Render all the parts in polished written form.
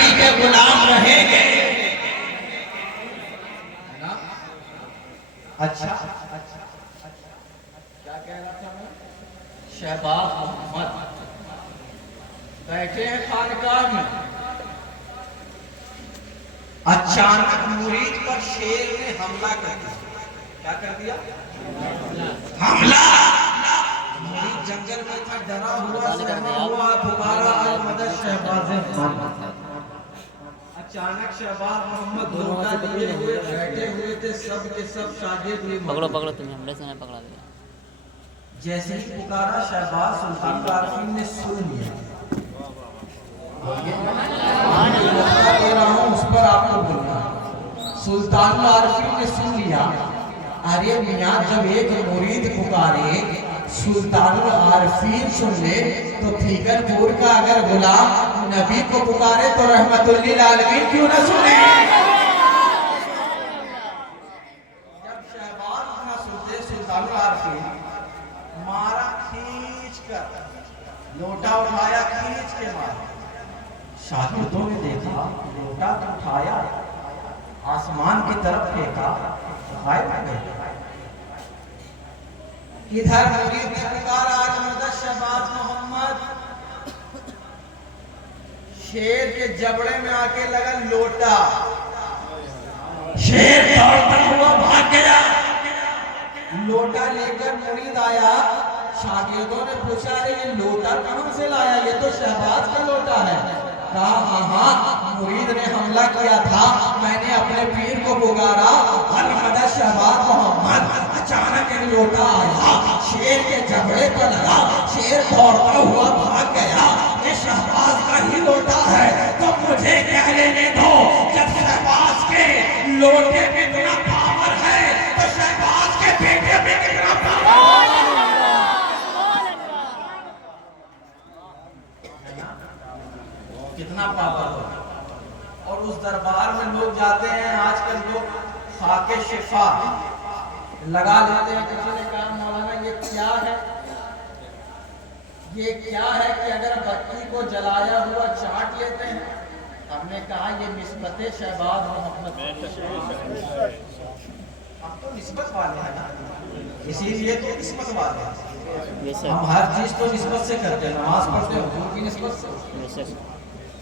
نبی کے غلام رہیں گے. اچھا کیا کہہ رہا تھا میں؟ شہباز محمد بیٹھے ہیں خانقاہ میں، اچانک مرید پر شیر نے حملہ کر دیا. کیا کر دیا؟ حملہ. مرید جنگل میں تھا، ڈرا ہوا سہما ہوا، پکارا المدد شہباز محمد. اچانک شہباز محمد لوٹا لیے ہوئے بیٹھے ہوئے تھے، سب کے سب شاگرد ہوئے. پکڑو پکڑو تمہیں ہم نے پکڑا دیا. جیسے ہی پکارا شہباز سلطان العارفین نے سن لیا. کہہ رہا ہوں اس پر آپ کو بولنا. سلطان العارفین نے سن لیا. ارے میاں جب ایک مرید پکارے سلطان العارفین سن لے تو ٹھیکر پور کا اگر غلام نبی کو پکارے تو رحمت للعالمین کیوں نہ سنے؟ جب شہباز نہ سنتے سلطان العارفین مارا کھینچ کر، لوٹا اٹھایا کھینچ کے مارا. شاگردوں نے دیکھا لوٹا اٹھایا آسمان کی طرف پھینکا، غائب ہو گئے. ادھر مرید نے پکارا المدد شہباز محمد. شیر کے جبڑے میں آ کے لگا لوٹا. شیر دوڑتا ہوا بھاگ گیا. لوٹا لے کر مرید آیا. شاگردوں نے پوچھا ارے یہ لوٹا کہاں سے لایا؟ یہ تو شہباز کا لوٹا ہے. کہا ہاں مرید نے حملہ کیا تھا، میں نے اپنے پیر کو پکارا المدد شہباز محمد. اچانک ایک لوٹا آیا، شیر کے جبڑے پر لگا، شیر دوڑتا ہوا بھاگ گیا. یہ شہباز کا ہی لوٹا ہے تو مجھے کہہ لینے دو. جب شہباز کے لوٹے میں اتنا پاور ہے تو شہباز کے بیٹے میں کتنا پاور ہے. کتنا پاور ہو. اور اس دربار میں لوگ جاتے ہیں، آج کل لوگ خاک شفا لگا لیتے ہیں. کسی نے کہا مولانا یہ کیا ہے؟ یہ کیا ہے کہ اگر بچی کو جلایا ہوا چاٹ لیتے ہیں؟ ہم نے کہا یہ نسبت شہباز محمد. ہم تو نسبت والے ہیں نا، اسی لیے تو نسبت والے ہیں. ہم ہر چیز تو نسبت سے کرتے ہیں. نماز پڑھتے ہیں حضور کی نسبت سے.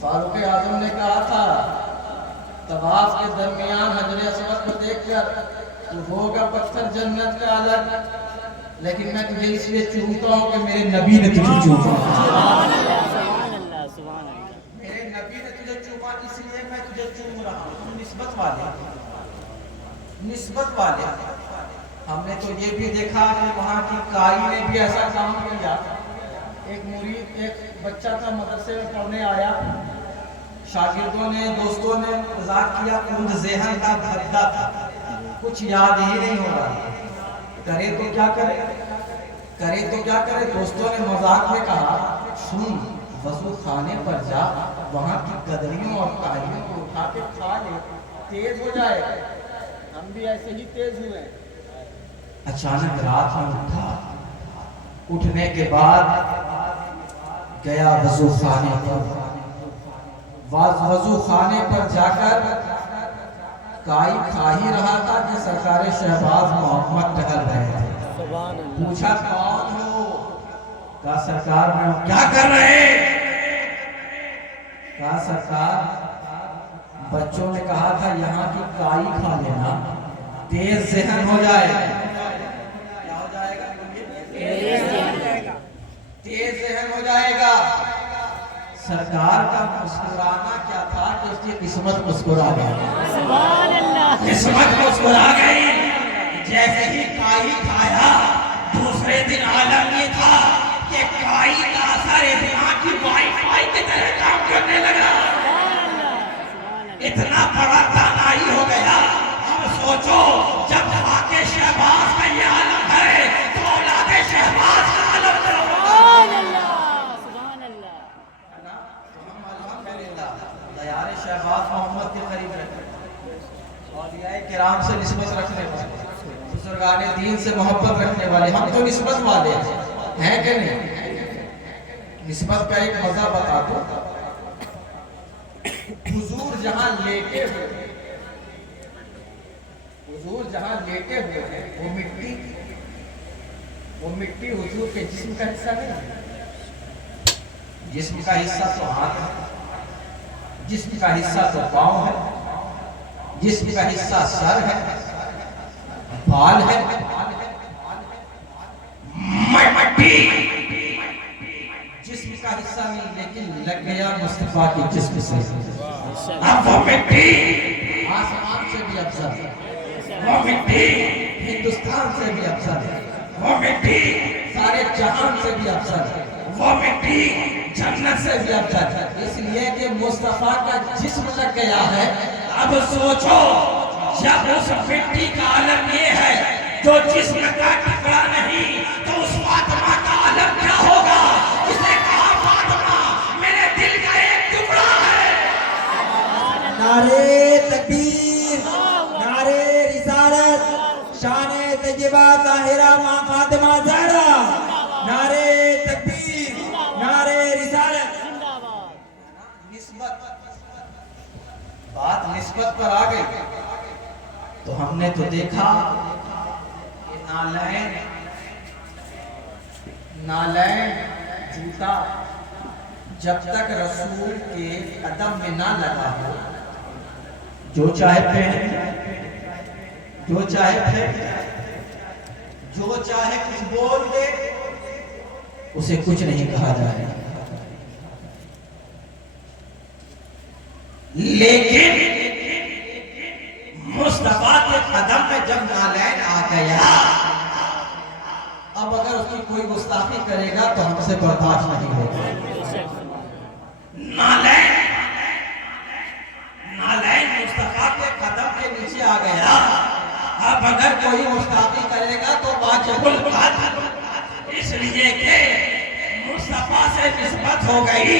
فاروق اعظم نے کہا تھا طواف کے درمیان حجر اسود کو دیکھ کر تو ہوگا پتھر جنت کا الگ، لیکن میں تجھے اس لیے چومتا ہوں کہ میرے نبی نے تجھے چوما. میرے نبی نے تجھے چوما اس لیے میں تجھے چوم رہا ہوں. نسبت والے، نسبت والے. ہم نے تو یہ بھی دیکھا کہ وہاں کی کائی نے بھی ایسا کام کیا. ایک مرید، ایک بچہ تھا مدرسے میں پڑھنے آیا، شاگردوں نے دوستوں نے مذاق کیا، کند ذہن کا بھدا تھا، کچھ یاد ہی نہیں ہو رہا. کرے تو کیا کرے، کرے تو کیا کرے. دوستوں نے مذاق میں کہا سن وضو خانے پر جا، وہاں کی گدڑیوں اور کائیوں کو اٹھا کے کھا لے، تیز ہو جائے. ہم بھی ایسے ہی تیز ہوئے. اچانک رات میں اٹھا. اٹھنے کے بعد گیا وضو خانے پر. وضو خانے پر جا کر کائی کھا ہی رہا تھا کہ سرکار شہباز محمد ٹہل رہے تھے. پوچھا کون ہو؟ کہا سرکار میں. کیا کر رہے؟ کہا سرکار بچوں نے کہا تھا یہاں کی کائی کھا لینا تیز ذہن ہو جائے. کیا ہو جائے گا؟ تیز ذہن ہو جائے گا. سرکار کا مسکرانا کیا تھا کہ اس کی قسمت مسکرا گئی. قسمت مسکرا گئی. جیسے ہی کائی کھایا دوسرے دن عالم یہ تھا کہ کائی کا اثر دماغ کی وائی فائی کی طرح کام کرنے لگا. اتنا بڑا دانائی ہو گیا. اب سوچو جب خاک شہباز کا یہ عالم ہے تو اولاد شہباز کا عالم دیار شہباز محمد کے قریب رہتے ہیں. اولیاء کرام سے نسبت رکھنے والے، بزرگان دین سے محبت رکھنے والے. ہم تو نسبت والے ہیں کہ نہیں؟ نسبت کا ایک مزہ بتا دو. حضور جہاں لیٹے ہوئے ہیں وہ مٹی حضور کے جسم کا حصہ نہیں ہے. جسم کا حصہ تو ہاتھ ہے، جسم کا حصہ تو پاؤں ہے، جسم کا حصہ سر ہے، بال ہے. مٹی جسم کا حصہ نہیں، لیکن لگ گیا مصطفیٰ کے جسم سے. اب وہ مٹی آسمان سے بھی افضل ہے، وہ مٹی ہندوستان سے بھی افضل ہے، وہ مٹی سارے جہان سے بھی افضل ہے، وہ مٹی جنت سے بھی افضل ہے. اس لیے کہ مصطفیٰ کا جسم لگ گیا ہے. اب سوچو جب اس مٹی کا عالم یہ ہے جو جسم کا ٹکڑا نہیں، تو اس فاطمہ کا عالم کیا ہوگا جسے کہا فاطمہ میرے دل کا ایک ٹکڑا ہے. نعرے تکبیر، نعرے رسالت، شان طیبہ طاہرہ ماں فاطمہ زہرا. نعرے تکبیر، نعرے رسالت. بات نسبت پر آ گئی تو ہم نے تو دیکھا کہ نالین جوتا جب تک رسول کے قدم میں نہ لگا ہو، جو چاہے پہن، جو چاہے پھر، جو چاہے کچھ بول دے، اسے کچھ نہیں کہا جائے. لیکن مصطفیٰ کے قدم میں جب نالین آ گیا، اب اگر اس کی کوئی گستاخی کرے گا تو ہم سے برداشت نہیں ہوگا. نالین مصطفیٰ کے قدم کے نیچے آ گیا. اب اگر کوئی گستاخی کرے گا تو واجب القتل. اس لیے کہ مصطفیٰ سے نسبت ہو گئی،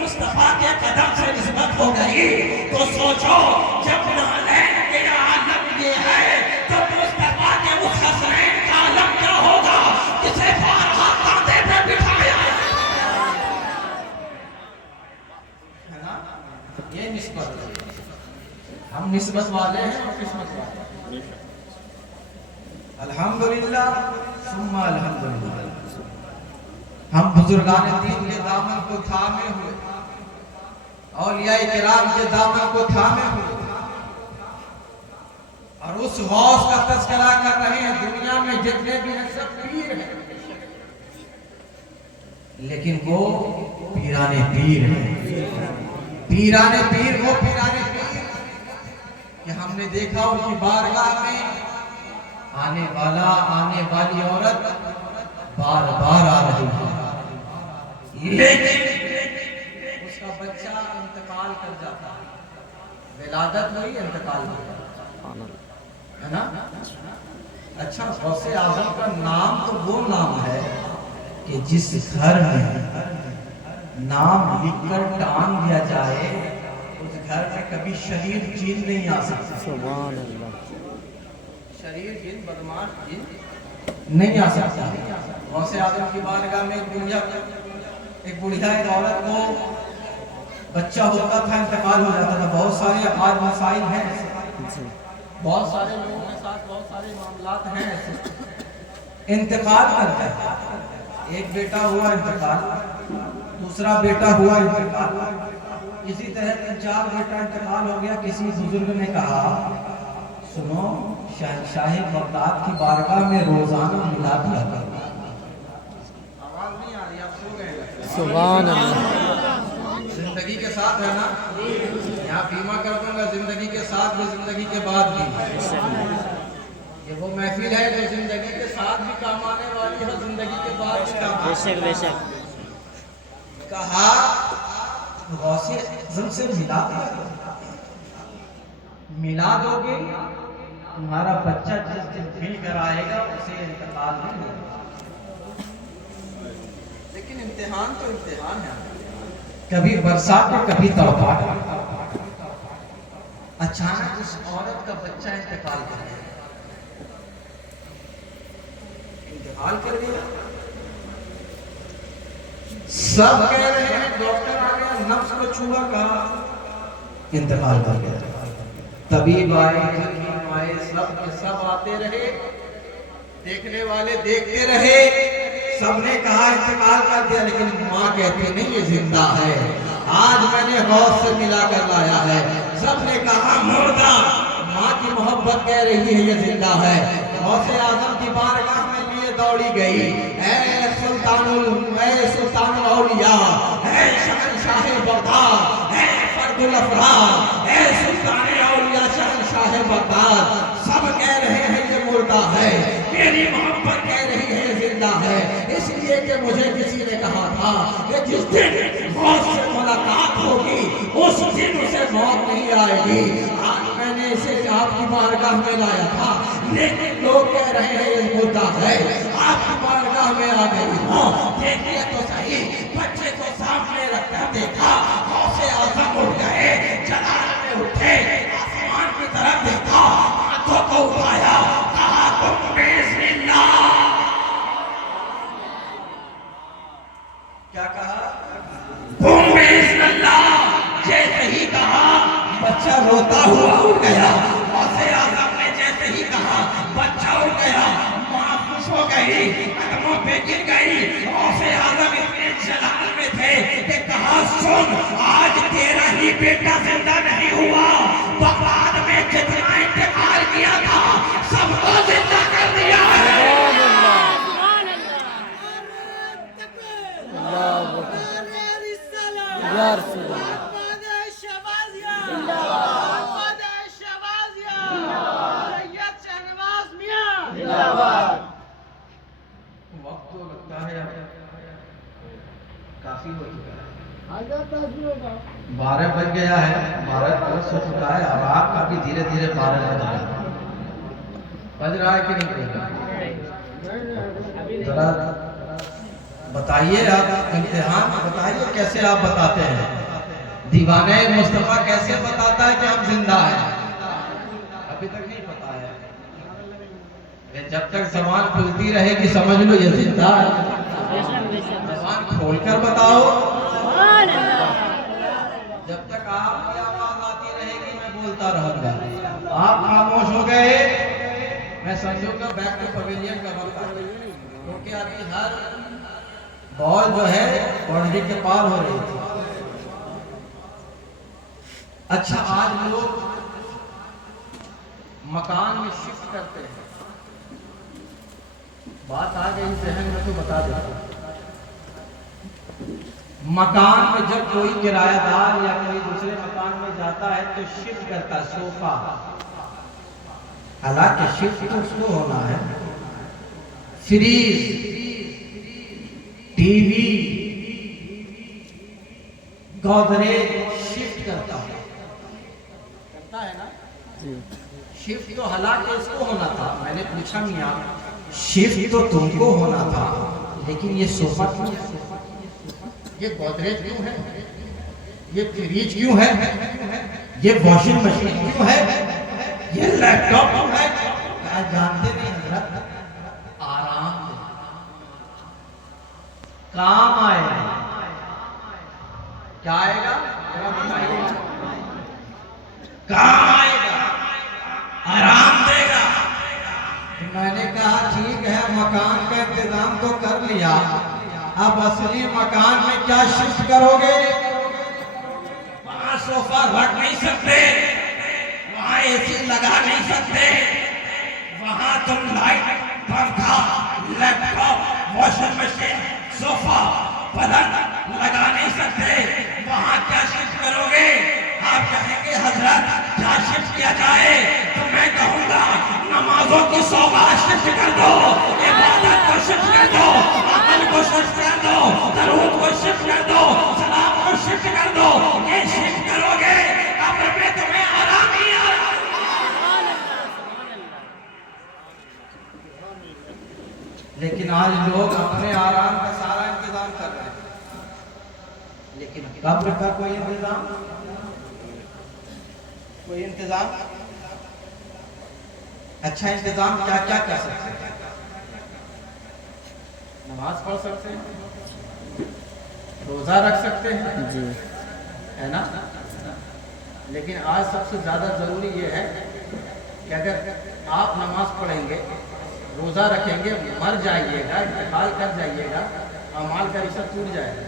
مصطفیٰ کے قدم سے نسبت ہو گئی. تو سوچو جب نالین کے عالم یہ ہے تو مصطفیٰ کے اس حسنین کا عالم کیا ہوگا جسے بارہا کاندھے پہ بٹھایا ہے نا. یہ نسبت ہے. ہم نسبت والے ہیں اور قسمت والے. الحمدللہ ثم الحمدللہ. ہم بزرگان دین کے دامن کو تھامے ہوئے، اولیاء کرام کے دامن کو تھامے ہوئے، اور اس غوث کا تذکرہ کر رہے ہیں. دنیا میں جتنے بھی ہیں سب پیر ہیں، لیکن وہ پیران پیر ہیں. پیران پیر وہ پیران پیر کہ ہم نے دیکھا ان کی بارگاہ میں آنے والی عورت بار بار آ رہی ہے، لیکن اس کا بچہ انتقال کر جاتا ہے. ولادت ہوئی، انتقال ہو جاتا ہے نا. اچھا، غوث اعظم کا نام تو وہ نام ہے کہ جس گھر میں نام لکھ کر ٹانگ دیا جائے اس گھر میں کبھی شریر جن نہیں آ سکتا. سبحان اللہ. شریر جن، بدماش جن نہیں آ سکتا. غوث اعظم کی بارگاہ میں ایک بڑھیا ایک عورت کو بچہ ہوتا تھا، انتقال ہو جاتا تھا. بہت سارے آج مسائل ہیں ایسے، بہت سارے لوگوں کے ساتھ بہت سارے معاملات ہیں ایسے. انتقال کرتا ہے، ایک بیٹا ہوا انتقال، دوسرا بیٹا ہوا انتقال، اسی طرح 3-4 بیٹا انتقال ہو گیا. کسی بزرگ نے کہا سنو، شاہ بغداد کی بارگاہ میں روزانہ ملا دیا کرو. آواز نہیں آ رہی، آپ سو گئے. سبحان اللہ. زندگی کے ساتھ ہے نا، یہاں بیمہ کر دوں گا زندگی کے ساتھ بھی، زندگی کے بعد بھی. یہ وہ محفل ہے جو زندگی کے ساتھ بھی کام آنے والی ہے، زندگی کے بعد بھی کام آنے والی ہے. بے شک. کہا غوث اعظم سے ملا دو گے، تمہارا بچہ جس دن مل کر آئے گا اسے انتقال نہیں ہوگا. لیکن امتحان تو امتحان ہے، کبھی برسات اور کبھی تڑپاٹ. اچانک اس عورت کا بچہ انتقال کر گیا. سب کہہ رہے ہیں، ڈاکٹر آ گیا، نفس کو چھوا، کہا انتقال کر گیا. طبیب آئے, حکیم آئے, سب کے سب آتے رہے, دیکھنے والے دیکھتے رہے, سب نے کہا انتقال کر دیا, لیکن ماں کہتی نہیں یہ زندہ ہے, آج میں نے غوث سے ملا کر لایا ہے. سب نے کہا مردہ, ماں کی محبت کہہ رہی ہے یہ زندہ ہے. غوث اعظم کی بارگاہ میں لیے دوڑی گئی, اے سلطان الاولیاء, اے شہنشاہ بغداد, اے فرد الافراد, اے سلطان اولیاء شہنشاہ بغداد. سب کہہ رہے ہیں یہ مردہ ہے, میری محبت کہہ رہی ہے یہ زندہ ہے, اس لیے کہ مجھے کسی نے کہا تھا کہ جس دن موت سے ملاقات ہوگی اس دن اسے موت نہیں آئے گی. آج میں نے اسے آپ کی بارگاہ میں لایا تھا, لیکن لوگ کہہ رہے ہیں یہ مردہ ہے. آپ کی بارگاہ میں آ گئی ہوں, دیکھیے تو صحیح, بچے کو سامنے رکھ کر دیکھا, غوث اعظم اٹھ گئے, جلال میں اٹھے, آسمان کی طرف دیکھا, ہاتھوں کو اٹھایا, کہا تم بسم اللہ. کیا کہا؟ تم بسم اللہ. جیسے ہی کہا بچہ روتا ہوا اٹھ گیا. غوث اعظم نے جیسے ہی کہا بچہ اٹھ گیا, ماں خوش ہو گئی, قدموں پہ گر گئی. غوث اعظم اتنے جلال میں تھے کہ کہا سن, آج تیرا ہی بیٹا زندہ نہیں ہوا, بغداد میں جتنا انتقال کیا تھا سب کو زندہ کر دیا ہے. یا رسول اللہ. وقت تو لگتا ہے کافی ہو چکا ہے, 12 بج گیا ہے, 12 پلس ہو چکا ہے. اب آپ کا بھی دھیرے دھیرے 12 بج رہا ہے کہ نہیں؟ ذرا بتائیے, آپ امتحان بتائیے کیسے آپ بتاتے ہیں. دیوانہ مصطفیٰ کیسے بتاتا ہے کہ ہم زندہ ہیں؟ ابھی تک نہیں پتا ہے. جب تک زبان کھلتی رہے گی سمجھ لو یہ زندہ ہے. زبان کھول کر بتاؤ. جب تک آپ کی آواز آتی رہے گی میں بولتا رہوں گا. آپ خاموش ہو گئے, میں سمجھوں گا بیک ٹو پویلین کا وقت آ گیا, کیونکہ ابھی ہر بال جو ہے باؤنڈری کے پار ہو رہی تھی. اچھا, آج لوگ مکان میں شفٹ کرتے ہیں. بات آ گئی ذہن میں تو بتا دیتا ہوں. مکان میں جب کوئی کرایہ دار یا کوئی دوسرے مکان میں جاتا ہے تو شفٹ کرتا ہے. صوفہ, حالانکہ شفٹ تو اس کو ہونا ہے. Fridge, T V, Godrej shift کرتا ہے نا. شفٹ تو حالانکہ اس کو ہونا تھا. میں نے پوچھا میاں شفٹ تو تم کو ہونا تھا, لیکن یہ صوفہ کیوں ہے, یہ گودریج کیوں ہے, یہ فریج کیوں ہے, یہ واشنگ مشین کیوں ہے, یہ لیپ ٹاپ کیوں ہے؟ کیا جانتے نہیں حضرت, آرام دے, کام آئے گا. کیا آئے گا؟ کام آئے گا, آرام دے گا. میں نے کہا ٹھیک ہے, مکان کا انتظام تو کر لیا, اب اصلی مکان میں کیا شفٹ کرو گے؟ وہاں صوفہ رکھ نہیں سکتے, وہاں اے سی لگا نہیں سکتے, وہاں تم لائٹ, پنکھا, لیپ ٹاپ, واشنگ مشین, صوفہ, پلنگ لگا نہیں سکتے. وہاں کیا شفٹ کرو گے؟ آپ کہیں گے حضرت کیا شفٹ کیا جائے, تو میں کہوں گا نمازوں کی سوغات شفٹ کر دو, عبادت کو شفٹ کر دو, عمل کو شفٹ کر دو, درود کو شفٹ کر دو, سلام کو شفٹ کر دو. یہ شفٹ کرو گے قبر میں تمہیں آرام ہی آرام. لیکن آج لوگ اپنے آرام کا سارا انتظام کر رہے ہیں, لیکن قبر کا کوئی انتظام, کوئی انتظام. اچھا انتظام کیا کیا کر سکتے ہیں؟ نماز پڑھ سکتے ہیں, روزہ رکھ سکتے ہیں, جی ہے نا, لیکن آج سب سے زیادہ ضروری یہ ہے کہ اگر آپ نماز پڑھیں گے، روزہ رکھیں گے، مر جائیے گا، انتقال کر جائیے گا، اعمال کا رشتہ ٹوٹ جائے گا.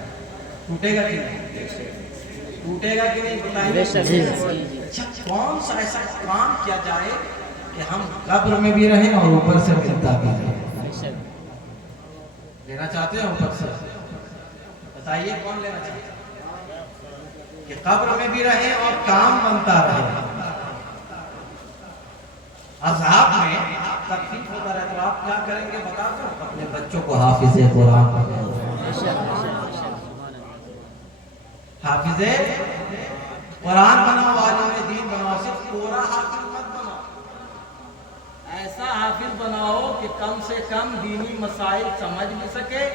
ٹوٹے گا کہ نہیں؟ ٹوٹے گا کہ نہیں بتائیے. اچھا کون سا ایسا کام کیا جائے کہ ہم قبر میں بھی رہیں اور اوپر سے زندہ بھی رہیں؟ لینا چاہتے ہیں اوپر سے؟ بتائیے کون لینا چاہتے ہیں کہ قبر میں بھی رہیں اور کام بنتا رہے؟ عذاب میں تکلیف ہوتا رہے تو آپ کیا کریں گے بتا دو؟ اپنے بچوں کو حافظ قرآن بناؤ. حافظ قرآن بناؤ، عالم دین بناؤ. صرف پورا حافظ مت بناؤ، ایسا حافظ بناؤ کہ کم سے کم دینی مسائل سمجھ بھی سکے،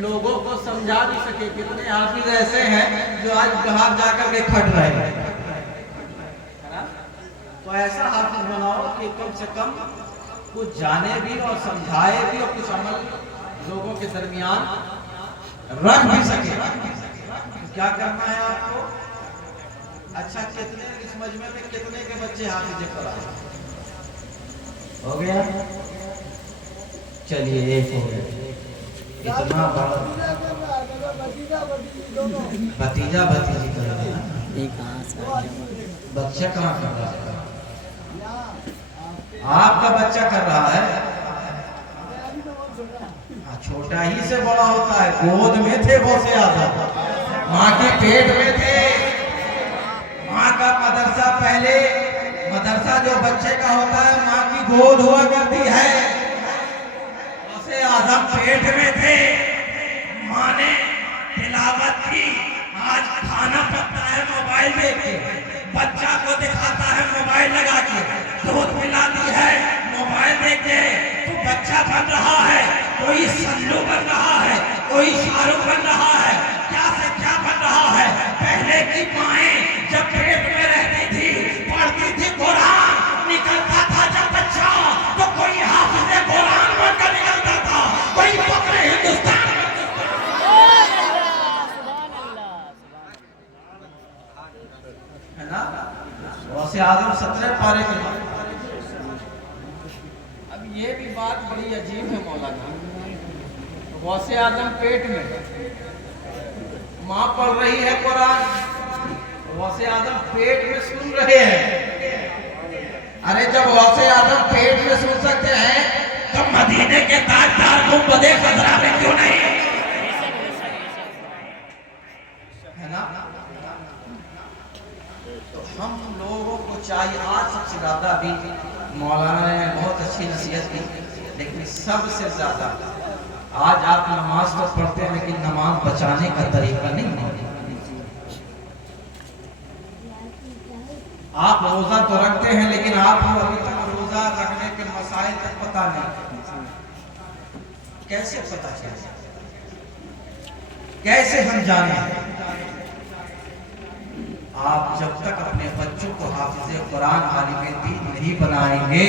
لوگوں کو سمجھا بھی سکے. کتنے حافظ ایسے ہیں جو آج باہر جا کر کے کھٹ رہے ہیں. تو ایسا حافظ بناؤ کہ کم سے کم کچھ جانے بھی اور سمجھائے بھی اور کچھ عمل لوگوں کے درمیان رکھ بھی سکے. کیا کرنا ہے آپ کو؟ اچھا کتنے اس مجمع میں کتنے کے بچے حافظ قرآن ہو گیا؟ چلیے ایک ہو گیا. اتنا بڑا بھتیجا بھتیجی کر رہا ہے، بچہ کہاں کر رہا ہے؟ آپ کا بچہ کر رہا ہے. چھوٹا ہی سے بڑا ہوتا ہے. گود میں تھے غوث اعظم، ماں کے پیٹ میں تھے. ماں کا مدرسہ پہلے، مدرسہ جو بچے کا ہوتا ہے ماں کی گود ہوا کرتی ہے. غوث اعظم پیٹ میں تھے، ماں نے تلاوت کی. آج کھانا پکتا ہے موبائل دیکھ کے، بچہ کو دکھاتا ہے موبائل لگا کے، دودھ پلاتی ہے موبائل دیکھ کے. تو بچہ بن رہا ہے، کوئی سلو بن رہا ہے، کوئی شاہ رخ بن رہا ہے، کیا سے کیا بن رہا ہے. پہلے کی مائیں جب پیٹ میں رہتی تھی پڑھتی تھی قرآن، نکلتا تھا جب بچہ تو کوئی حافظ قرآن بن کر نکلتا تھا، کوئی فخر ہندوستان ہے نا. غوث اعظم 17 پارے کے بعد. اب یہ بھی بات بڑی عجیب ہے مولانا. غوث اعظم پیٹ میں، ماں پڑھ رہی ہے قرآن، غوث اعظم پیٹ میں سن رہے ہیں. ارے جب غوث اعظم پیٹ میں سن سکتے ہیں تو مدینے کے تاجدار گنبد خضرا میں کیوں نہیں؟ ہے نا. تو ہم لوگوں کو چاہیے، آج سب سے زیادہ بھی مولانا نے بہت اچھی نصیحت کی، لیکن سب سے زیادہ آج آپ نماز تو پڑھتے ہیں لیکن نماز بچانے کا طریقہ نہیں ہے. آپ روزہ تو رکھتے ہیں لیکن آپ کو ابھی تک روزہ رکھنے کے مسائل تک پتہ نہیں. کیسے پتہ چلے؟ کیسے ہم جانیں؟ آپ جب تک اپنے بچوں کو حافظ قرآن عالم دین نہیں بنائیں گے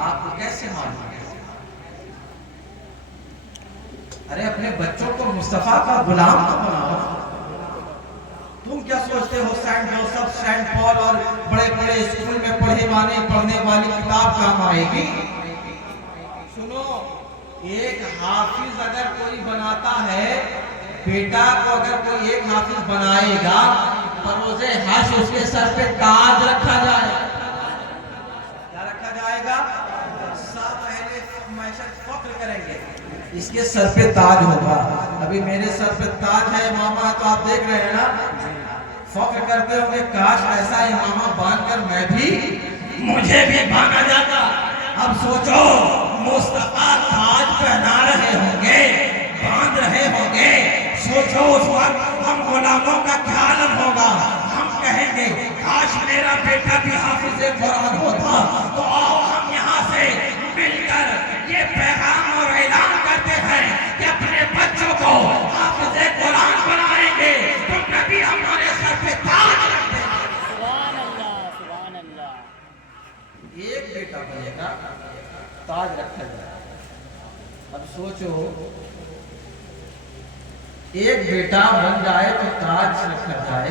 آپ کو کیسے معلوم؟ ارے اپنے بچوں کو مصطفیٰ کا غلام تو بناؤ. تم کیا سوچتے ہو سینٹ جوسف، سینٹ پال اور بڑے بڑے اسکول میں پڑھنے والی کتاب کام آئے گی؟ سنو، ایک حافظ اگر کوئی بناتا ہے، بیٹا کو اگر کوئی ایک حافظ بنائے گا، بروز حشر اس کے سر پہ تاج رکھا جائے. کیا رکھا جائے گا؟ سب اہل معیشت فخر کریں گے، اس کے سر پہ تاج ہوگا. ابھی میرے سر پہ تاج ہے، امامہ ہے، تو آپ دیکھ رہے ہیں نا، فخر کرتے ہوں گے کاش ایسا امامہ باندھ کر میں بھی، مجھے بھی باندھا جاتا. اب سوچو مصطفیٰ تاج پہنا رہے ہوں گے، باندھ رہے ہوں گے. سوچو اس وقت ہم غلاموں کا کیا عالم ہوگا. ہم کہیں گے کاش میرا بیٹا بھی حافظ قرآن ہوتا. تو آؤ ہم یہاں سے مل کر یہ پیغام اور اعلان کرتے ہیں کہ اپنے بچوں کو حافظ قرآن بنائیں گے تو نبی ہمارے سر پہ تاج رکھ دیں گے. سبحان اللہ، سبحان اللہ. ایک بیٹا بنے گا، تاج رکھا جائے. اب سوچو ایک بیٹا بن جائے تو تاج رکھا جائے،